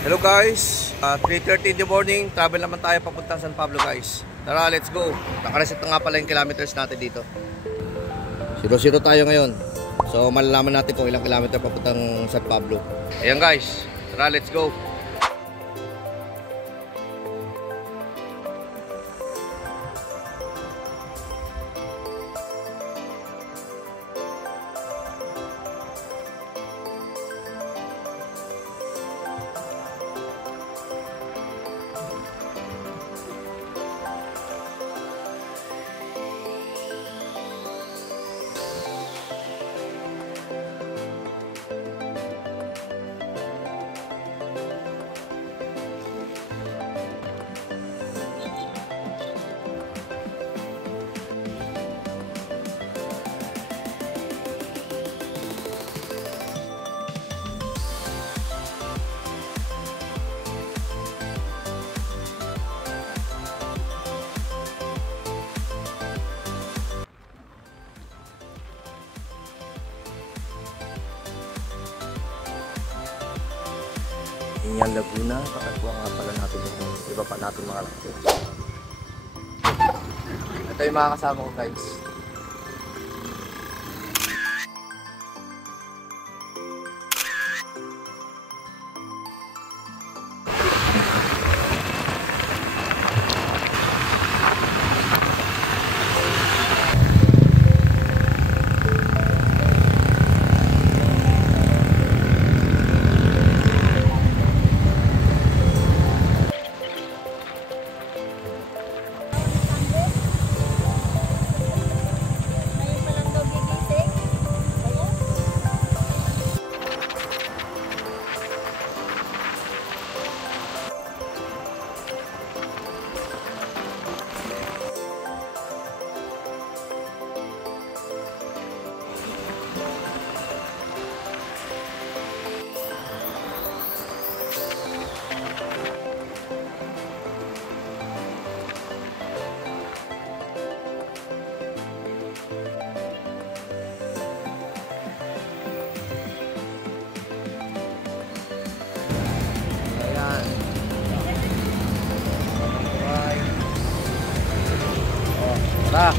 Hello guys, 3:30 in the morning, travel naman tayo papuntang San Pablo guys. Tara, let's go. Nakareset na nga pala yung kilometers natin dito. 0-0 tayo ngayon. So malalaman natin kung ilang kilometer papuntang San Pablo. Ayan guys, tara, let's go. Yan Laguna, kakatuwa nga pala natin yung iba pa natin mga lakto. Ito yung mga kasama ko guys. Tara.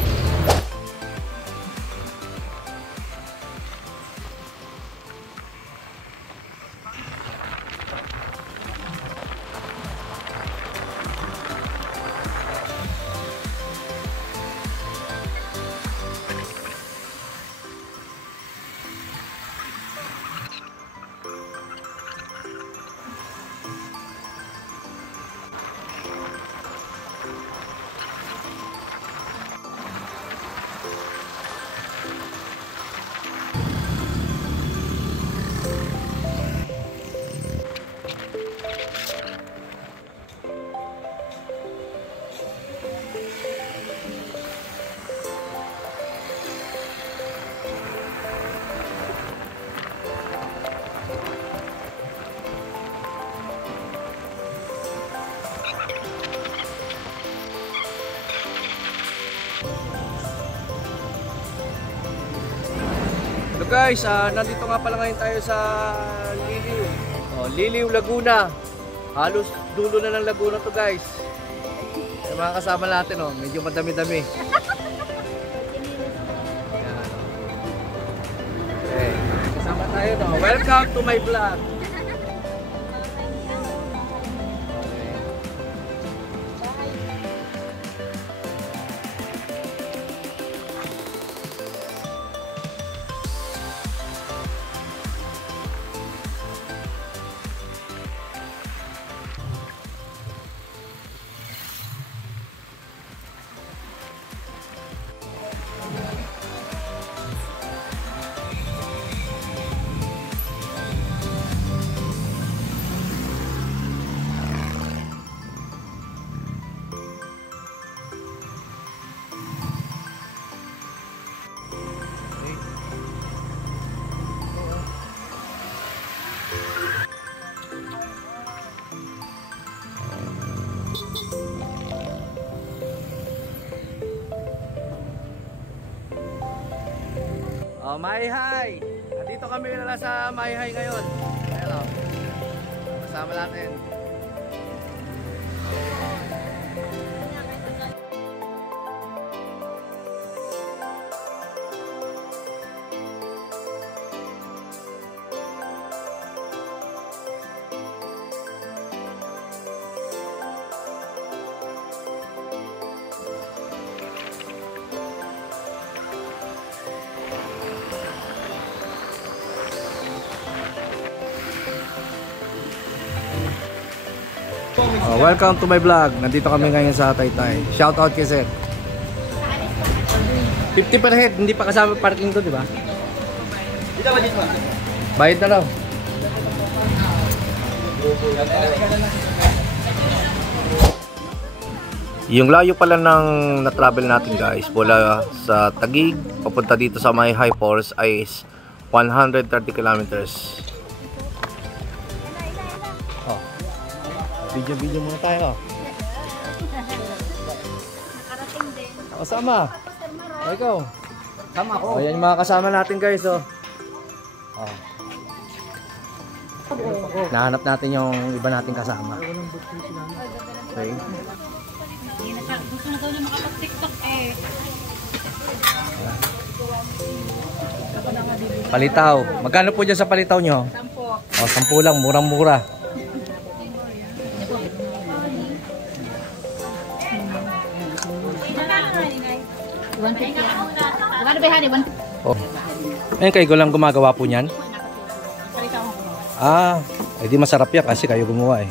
So guys, nandito nga pala ngayon tayo sa Liliw. Liliw, Laguna. Halos dulo na ng Laguna to guys. Yung mga kasama natin, medyo madami-dami. Okay, kasama tayo, Welcome to my vlog. Maihay! Nandito kami na sa Maihay ngayon. Ayan o. Sa Kasama natin. Welcome to my vlog. Nandito kami ngayon sa Taytay. Shout out kay Sir. 50 per head, hindi pa kasama parking to, di ba? Dito ba dito? Bayad na raw. Yung layo pala ng na-travel natin guys, mula sa Taguig papunta dito sa may High Falls ay 130 kilometers. Video muna tayo. Nakarating din. Kasama. Ikaw. Sama ako. Ayan yung mga kasama natin guys. Nahanap natin yung iba nating kasama. Okay. Gusto na daw niya makapag-TikTok eh. Palitaw. Magkano po dyan sa palitaw nyo? 10. 10 lang. Murang-mura. Magkano ba yan? Oh. Ayun, kayo lang gumagawa po niyan? Di masarap yan kasi kayo gumawa eh.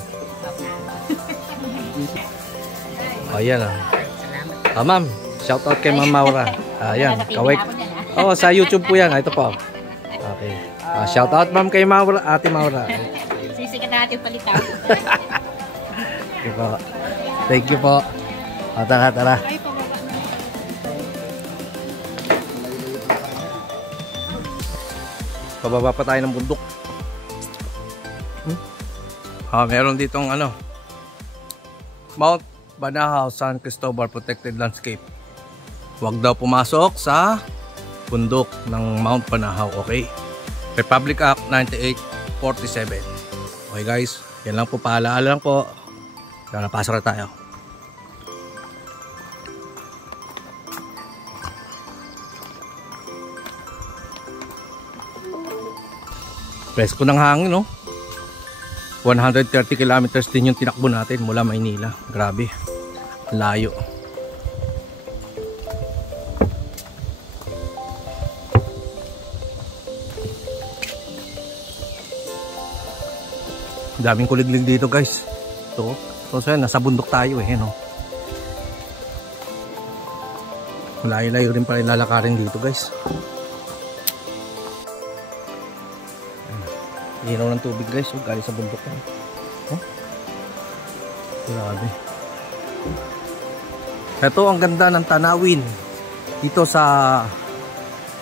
Ayan ma'am, shout out kay Ma'am Maura. Ayan, kaway. Sa YouTube po yan. Ito po. Okay. Shout out ma'am kay Maura, Ate Maura. Sisikat natin palitaw. Thank you po. Tara. Pababa pa tayo ng bundok. Meron ditong Mount Banahaw San Cristobal Protected Landscape. Huwag daw pumasok sa bundok ng Mount Banahaw, okay? Republic Act 9847. Okay guys, yan lang po, paalaala lang po. Napasok na tayo. Presko ng hangin, no? 130 kilometers din yung tinakbo natin mula Maynila. Grabe. Layo. Daming kuliglig dito, guys. Ito. So, nasa bundok tayo eh, no? Layo-layo rin pala lalakarin dito, guys. Hinaw ng tubig guys, galing sa bundok na. Grabe. Ito ang ganda ng tanawin dito sa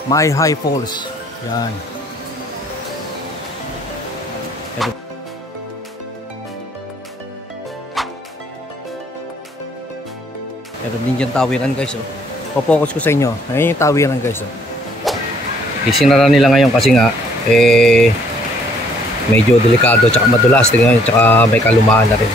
My High Falls. Yan. Meron din dyan tawiran guys. Focus ko sa inyo. Ayun yung tawiran guys. Isinara nila ngayon kasi nga medyo delikado tsaka madulas, tingnan, tsaka may kalumaan na rin.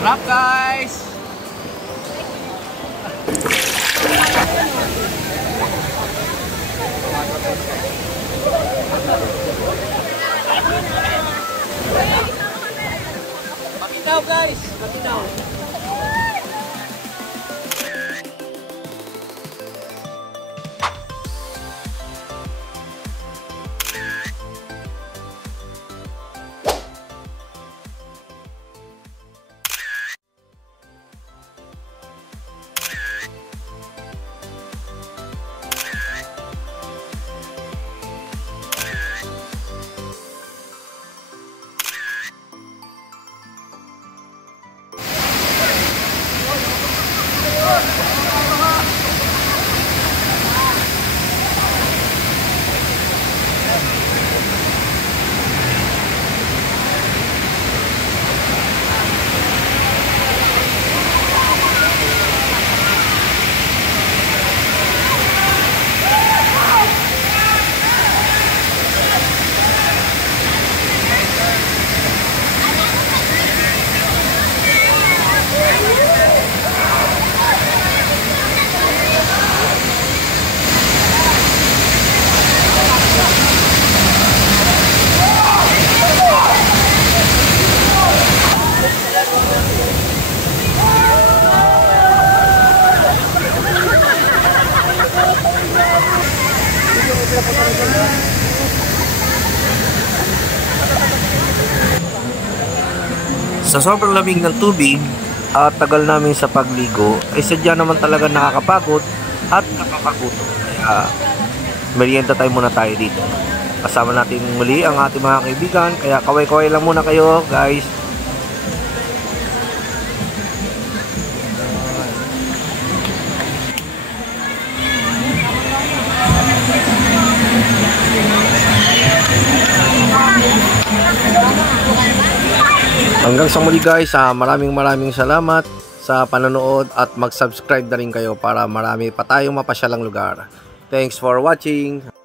Sarap guys! Makinaw guys! Makinaw! Sa sobrang lamig ng tubig at tagal namin sa pagligo, ay sadya naman talaga nakakapagod at nakakagutom. Kaya merienda tayo muna tayo dito. Kasama natin muli ang ating mga kaibigan, kaya kaway-kaway lang muna kayo guys. Hanggang sa muli guys, maraming salamat sa panonood at mag-subscribe na rin kayo para marami pa tayong mapasyalang lugar. Thanks for watching!